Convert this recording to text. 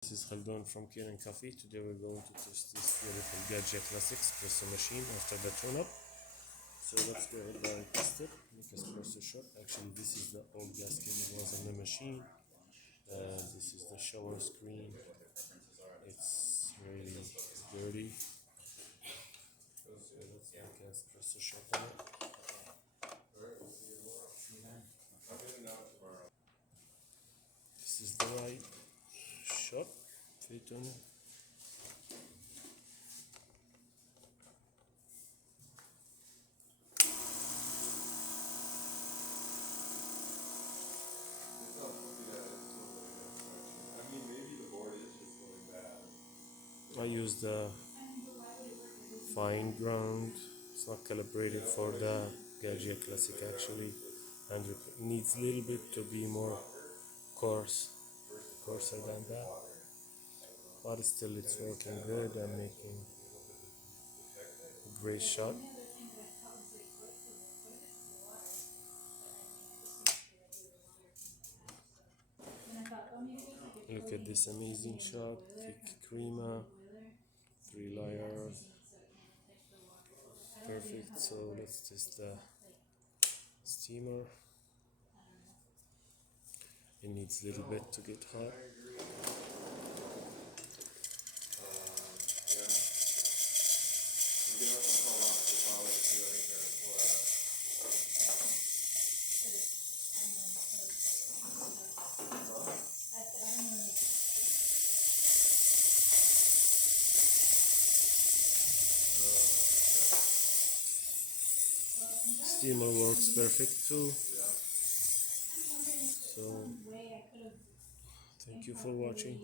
This is Khaldun from Kanen Coffee. Today we're going to test this beautiful Gaggia Classic espresso machine after the tune-up. So let's go ahead and test it. Make espresso shot. Actually, this is the old gasket. It was on the machine. This is the shower screen. It's really dirty. So let's make an espresso shot on it. This is the right shot. Fit on it. I use the fine ground. It's not calibrated for the Gaggia Classic actually, and it needs a little bit to be more coarser than that. But still, it's working good. I'm making a great shot. Look at this amazing shot. Thick crema, 3 layers. Perfect. So let's test the steamer. It needs a little bit to get hot. Steamer works perfect too. So thank you for watching.